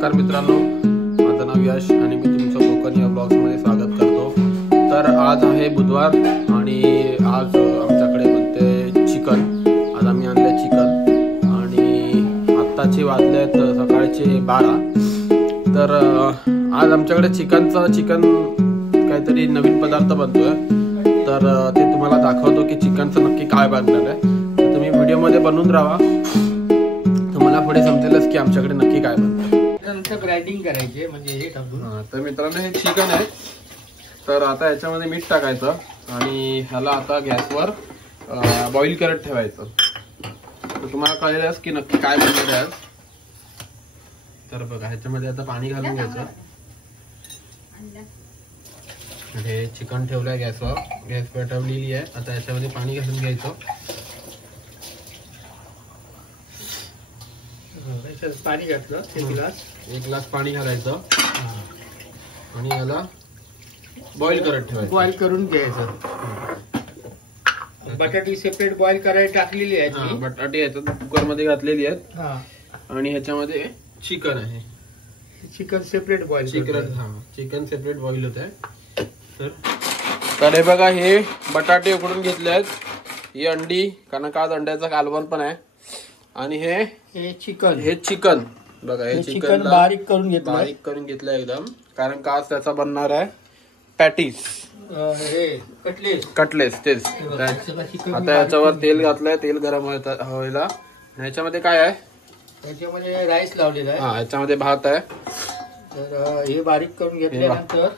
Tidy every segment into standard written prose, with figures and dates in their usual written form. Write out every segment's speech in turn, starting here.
नमस्कार मित्रांनो, माझं नाव यश आणि मी तुमचं कोकण या ब्लॉग्समध्ये स्वागत करतो। तर आज आहे बुधवार आणि आज आमच्याकडे बनते चिकन। आज आम्ही आणले चिकन आणि आत्ताचे वाजलेत सकाळचे 12। तर आज आमच्याकडे चिकन काहीतरी नवीन पदार्थ बनतोय, तर ते तुम्हाला दाखवतो की चिकनचं नक्की काय बनणार आहे। तर तुम्ही व्हिडिओमध्ये बनवून राहा, तुम्हाला पुढे समजेलच की आमच्याकडे नक्की काय बनतं। नंतर ग्राइंडिंग करायचे म्हणजे हे टाकून। तर मित्रांनो, हे चिकन आहे। तर आता याच्यामध्ये मीठ टाकायचं आणि ह्याला आता गॅसवर बॉईल करत ठेवायचं। तर तुम्हाला कळेलच की नक्की काय बनणार आहे। तर बघा, ह्याच्यामध्ये आता पाणी घालून घ्यायचं। हे चिकन ठेवलंय गॅसवर, गॅस पेटवलेली आहे। आता याच्यामध्ये पाणी घालून घ्यायचं। पाणी घातलं एक ग्लास पाणी घालायचं आणि याला बॉईल करत ठेवायचं। बॉईल करून घ्यायचं। बटाटी सेपरेट बॉईल करायला टाकलेली आहे। बटाटे याच्यात कुकर मध्ये घातलेली आहेत आणि ह्याच्यामध्ये चिकन आहे। Chicken separate boil chicken separate boil होत आहे। तर हे बघा, हे बटाटे उकडून घेतले आहेत, ही अंडी, कारण का आज अंड्याचा कालवण पण आहे। आणि हे चिकन बघा, हे चिकन बारीक करून घेतलं एकदम, कारण का आज त्याचा बनणार आहे पॅटीस, कटलेस तेच। आता याच्यावर तेल घातलंय, तेल गरम व्हायला। ह्याच्यामध्ये काय आहे? याच्यामध्ये राईस लावलेला आहे। ह्याच्यामध्ये भात आहे। तर हे बारीक करून घेतल्यानंतर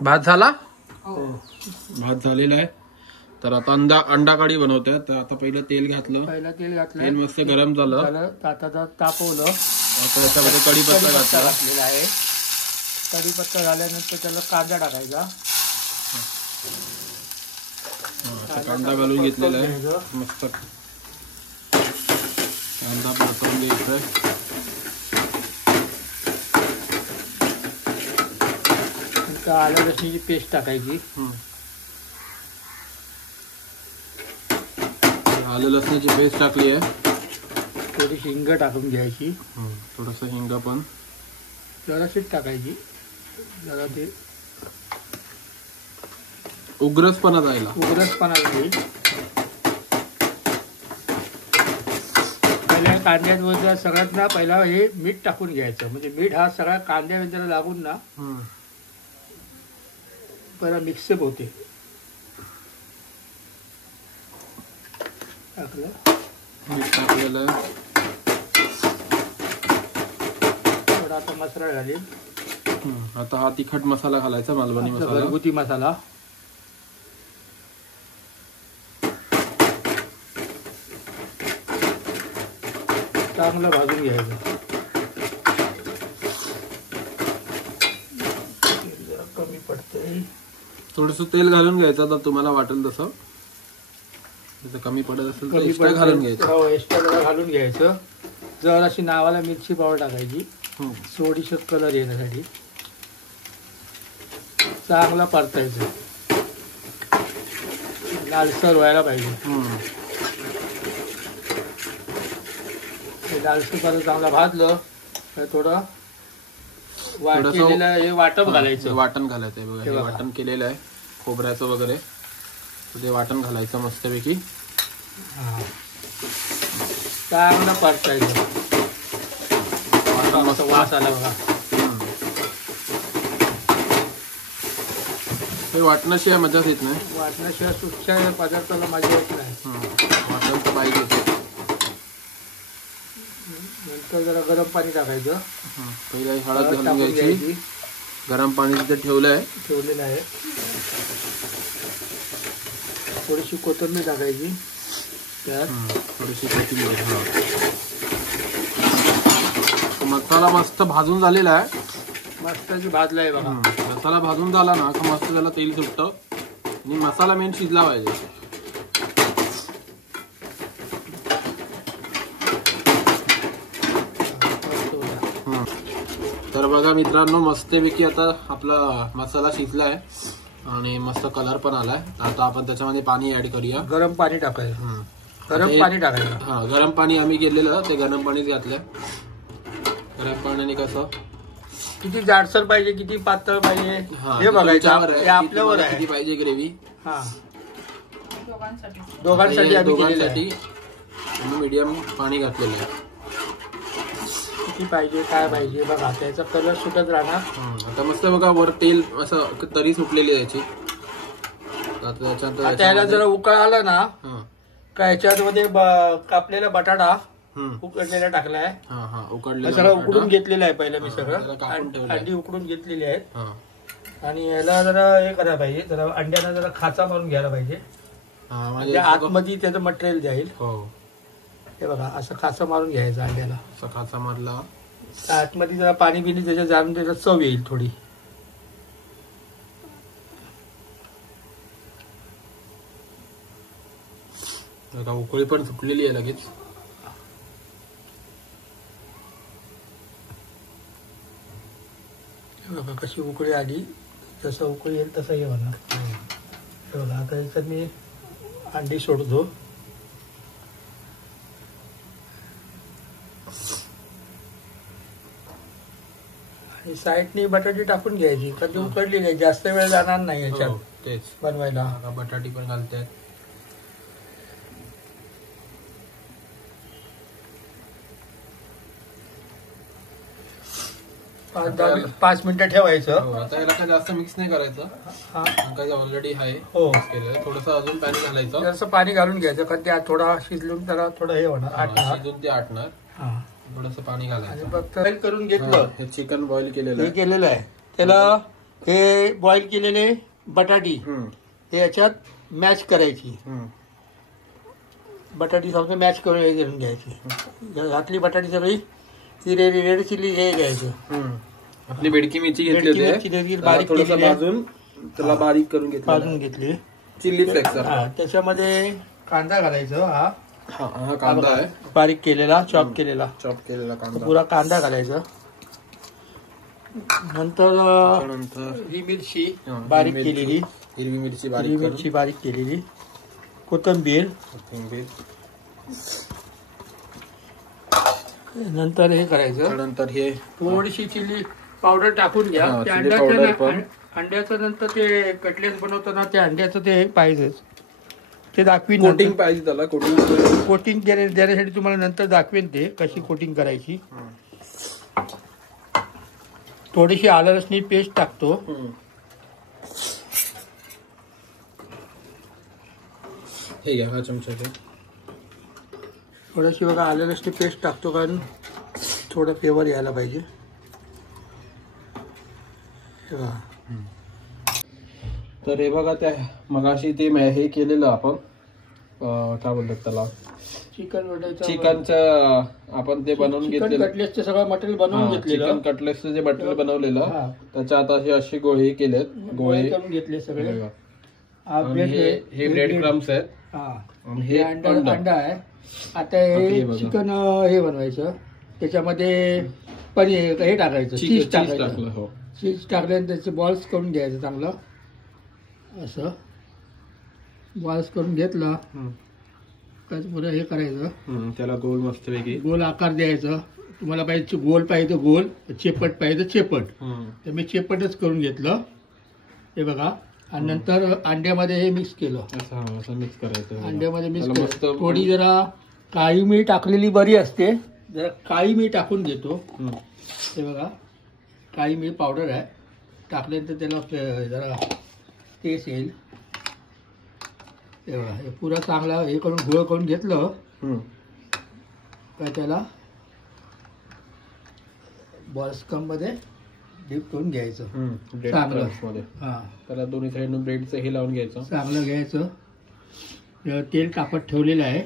भात झाला, भात झालेला आहे। तर आता अंडा कढी बनवतोय। तर आता पहिलं तेल घातलं, तेल मस्त गरम झालं, आता तापवलं। आता त्याच्यामध्ये कढीपत्ता घातलेला आहे। कढीपत्ता झाल्यानंतर त्याला कांदा टाकायचा। कांदा घालून घेतलेला आहे, मस्त कांदा परतवून घ्यायचा। आलं लसणाची पेस्ट टाकायची। आलं लसणाची पेस्ट टाकली आहे। थोडीशी हिंग टाकून घ्यायची, थोडस हिंग पण जराशीच टाकायची, जरा ते उग्रसपणा जाईल। पहिल्या कांद्यावर सगळ्यात ना पहिला हे मीठ टाकून घ्यायचं, म्हणजे मीठ हा सगळ्या कांद्यावर लागून ना बरा मिक्सअप होते। टाकलेलं आहे। थोडा आता मसाला घालेल। आता हा तिखट मसाला घालायचा, मालवणी मसाला, घरगुती मसाला। चांगलं भाजून घ्यायचं। कमी पडतंय, थोडस तेल घालून घ्यायचं। तर तुम्हाला वाटेल तसं, कमी पडत असेल तर एक्स्ट्रा घालून घ्यायचं। हो, एक्स्ट्रा घालून घ्यायचं। जर अशी नावाला मिरची पावडर टाकायची, थोडीशी कलर येण्यासाठी। चांगला परतायचं, लालसर व्हायला पाहिजे। लालसर परत चांगला भाजलं तर थोडं वाटण घालायचं। बघा, हे वाटण केलेलं आहे खोबऱ्याचं वगैरे, ते वाटण घालायचं मस्तपैकी। चांगलं परतायचं, वास आला बघा। हे वाटणाशिवाय मजाच येत नाही। वाटणाशिवाय कुठच्या पदार्थाला मजा येत नाही। वाटण तर पाहिजे। नंतर जरा गरम पाणी टाकायचं। पहिला हळद घालून घ्यायची, गरम पाणी तिथे ठेवलेलं आहे। थोडीशी कोथिंबीर टाकायची त्यात, थोडीशी कोथिंबीर। मसाला मस्त भाजून झालेला आहे, मस्त भाजलाय बघा। मसाला भाजून झाला ना का मस्त त्याला तेल सुटतं आणि मसाला मेन शिजला पाहिजे। तर बघा मित्रांनो, मस्तपैकी आता आपला मसाला शिजलाय आणि मस्त कलर पण आलाय. आता आपण त्याच्यामध्ये पाणी ऍड करूया. गरम पाणी टाकायचं. गरम पाणी टाकायचं. हा, गरम पाणी आम्ही केलेलं, ते गरम पाणीच घातलंय. गरम पाण्याने कसं किती जाडसर पाहिजे, किती पातळ पाहिजे हे बघायचं, आपल्यावर आहे. किती पाहिजे ग्रेव्ही. हा, दोघांसाठी मीडियम पाणी घातलेलं आहे. किती पाहिजे काय पाहिजे बघा, त्याचा कलर सुटत राहणार. आता मस्त बघा वर तेल असं तरी सुटलेली आहे याची. त्याला जरा उकळ आला ना का याच्यामध्ये कापलेला बटाटा उकडलेला टाकलाय. सगळं उकडून घेतलेलं आहे पहिलं मी. सगळं अंडी उकडून घेतलेली आहेत आणि याला जरा हे करायला पाहिजे, जरा अंड्याला जरा खाचा मारून घ्यायला पाहिजे. म्हणजे आतमध्ये त्याचं मटेरियल जाईल. हे बघा असं खाचा मारून घ्यायचं अंड्याला. असं खाचा मारला आतमध्ये जरा पाणी बिनी त्याच्यात जाणून त्याच्यात चव येईल थोडी. उकळी पण सुटलेली आहे लगेच. बघा कशी उकळी आली, जसं उकळी येईल तसं हे होणार. बघा आता याच्यात मी अंडी सोडतो. आणि साईडनी बटाटी टाकून घ्यायची, कधी उकडली नाही, जास्त वेळ जाणार नाही याच्यात तेच बनवायला. बटाटी पण घालतात. 5 मिनिटं ठेवायचं. आता याला काय जास्त मिक्स नाही करायचं, काय ऑलरेडी आहे थोडस अजून पाणी घालायचं. जसं पाणी घालून घ्यायचं, कारण ते थोडा शिजलून त्याला थोडं हे होणार, शिजून ते आटणार. थोडस पाणी घालायचं. फक्त बॉईल करून घेतलं. चिकन बॉईल केलेलं आहे. त्याला हे बॉईल केलेले बटाटी हे याच्यात मॅच करायची. बटाटी समजा मॅच करून घ्यायची. घातली बटाटी सगळी. रेड चिल्ली हे घ्यायचं. आपली बेडकी मिरची घेतली, बारीक भाजून त्याला बारीक करून घेतली. Chilli flakes. त्याच्यामध्ये कांदा घालायचं. हा कांदा आहे बारीक केलेला, चॉप केलेला कांदा. पुरा कांदा घालायचा. नंतर ही मिरची बारीक केलेली, हिरवी मिरची बारीक केलेली, कोथिंबीर. नंतर हे करायचं. नंतर हे थोडीशी चिली पावडर टाकून घ्या. अंड्याचं नंतर ते कटलेट बनवताना ते अंड्याचं ते पाहिजेच, ते दाखवीन. कोटिंग पाहिजे त्याला. कोटिंग देण्यासाठी तुम्हाला नंतर दाखवेन ते कशी कोटिंग करायची. थोडीशी आलं लसणी पेस्ट टाकतो. हे घ्या, हा चमचा. थोडीशी बघा आलं लसणी पेस्ट टाकतो, कारण थोडं फ्लेवर यायला पाहिजे. तर हे बघा, त्या मगाशी ते हे केलेलं आपण काय बोलतात त्याला, चिकनचं आपण ते बनवून घेतलेलं. कटलेटचं सगळं मटेरियल बनवून घेतलेलं. चिकन कटलेटचं जे मटेरियल बनवलेलं त्याच्यात असे गोळे केलेत. गोळे करून घेतले सगळे. हे ब्रेड क्रम्स आहेत. हे अंडा आहे. आता हे चिकन हे बनवायचं. त्याच्यामध्ये पनीर हे टाकायचं, चीज टाकायचं. चीज टाकल्यानंतर त्याचे बॉल्स करून घ्यायचं. चांगलं असं बॉल्स करून घेतला पुढे हे करायचं. त्याला गोल मस्त पैकी गोल आकार द्यायचा. तुम्हाला पाहिजे गोल पाहिजे गोल, चेपट पाहिजे चेपट. तर मी चेपटच करून घेतलं. हे बघा. आणि नंतर अंड्यामध्ये हे मिक्स केलं. मिक्स करायचं. अंड्यामध्ये मिक्स केलं. थोडी जरा काळी मीठ टाकलेली बरी असते. जरा काळी मीठ टाकून घेतो. हे बघा, काळी मीठ पावडर आहे. टाकल्यानंतर त्याला जरा टेस्ट येईल. हे बघा, हे पुरा चांगला हे करून घोळ करून घेतलं का त्याला बॉल्सकम मध्ये डीप करून घ्यायचं. चांगलं त्याला दोन्ही साईडनं ब्रेडचं हे लावून घ्यायचं. चांगलं घ्यायचं. तेल तापत ठेवलेलं आहे.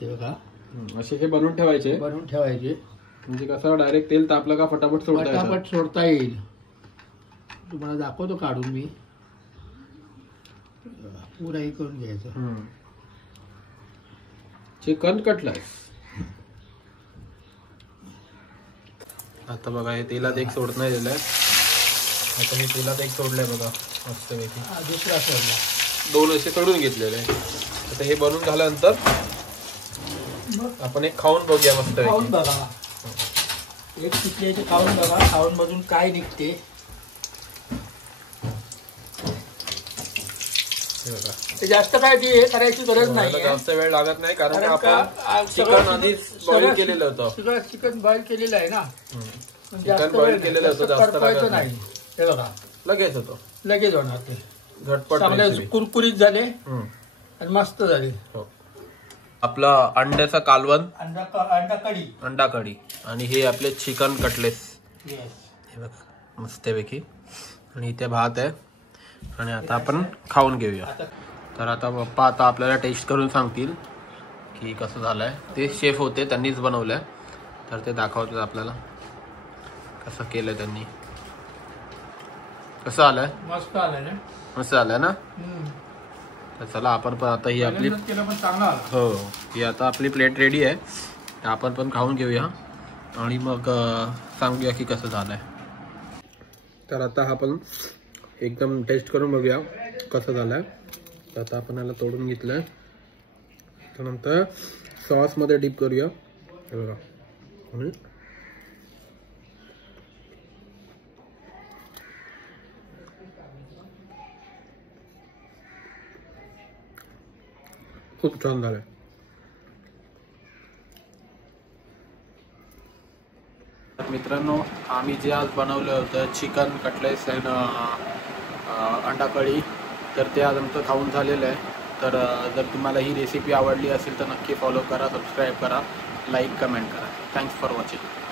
हे बघा, असे हे बनवून ठेवायचे. म्हणजे कसं डायरेक्ट तेल तापलं का फटाफट सोडता येईल. तुम्हाला दाखवतो काढून मी. पुरा हे करून घ्यायचं. Chicken cutlet. आता बघा हे तेलात एक सोडत नाही दिलंय. आता हे तेलात एक सोडलंय बघा मस्त पैकी. दुसरा सोडला. 2 असे सोडून घेतलेले आहे. आता हे बनवून झाल्यानंतर आपण एक खाऊन बघूया मस्त पैकी. खाऊन बघा. एक पिठल्याचे खाऊन बघा. खाऊन मधून काय निघते ते. जास्त काय ते करायची गरज नाही. जास्त वेळ लागत नाही कारण आपण चिकन आधीच बॉईल केलेलं होतं. सगळं चिकन बॉईल केलेलं आहे ना. चिकन बॉईल केलेलं होतं. जास्त लागत नाही. हे बघा लगेच होतो. लगेच होणार ते. झटपट चांगले कुरकुरीत झाले आणि मस्त झाले. आपला अंड्याचा कालवण, अंडा कढी आणि हे आपले चिकन कटलेस. हे बघा मस्तपैकी. आणि इथे भात आहे. आणि आता आपण खाऊन घेऊया. तर आता पप्पा आता आपल्याला टेस्ट करून सांगतील की कसं झालंय. ते शेफ होते, त्यांनीच बनवलंय. तर ते दाखवतात आपल्याला कसं केलंय त्यांनी. कसं आलंय? मस्त आलंय ना. मस्त आलंय ना. तर चला आपण पण आता ही आपली हो ही आता आपली प्लेट रेडी आहे. तर आपण पण खाऊन घेऊया आणि मग सांगूया की कसं झालंय. तर आता आपण एकदम टेस्ट करून बघूया कसं झालंय. तर आता आपण याला तोडून घेतलंय. त्यानंतर सॉसमध्ये डिप करूया. हे बघा खूप छान झालंय. मित्रांनो आम्ही जे आज बनवलं होतं चिकन कटलेस आणि अंडा कढी तर ते आज आमचं खाऊन झालेलं आहे. तर जर तुम्हाला ही रेसिपी आवडली असेल तर नक्की फॉलो करा, सबस्क्राईब करा, लाईक कमेंट करा. Thanks for watching.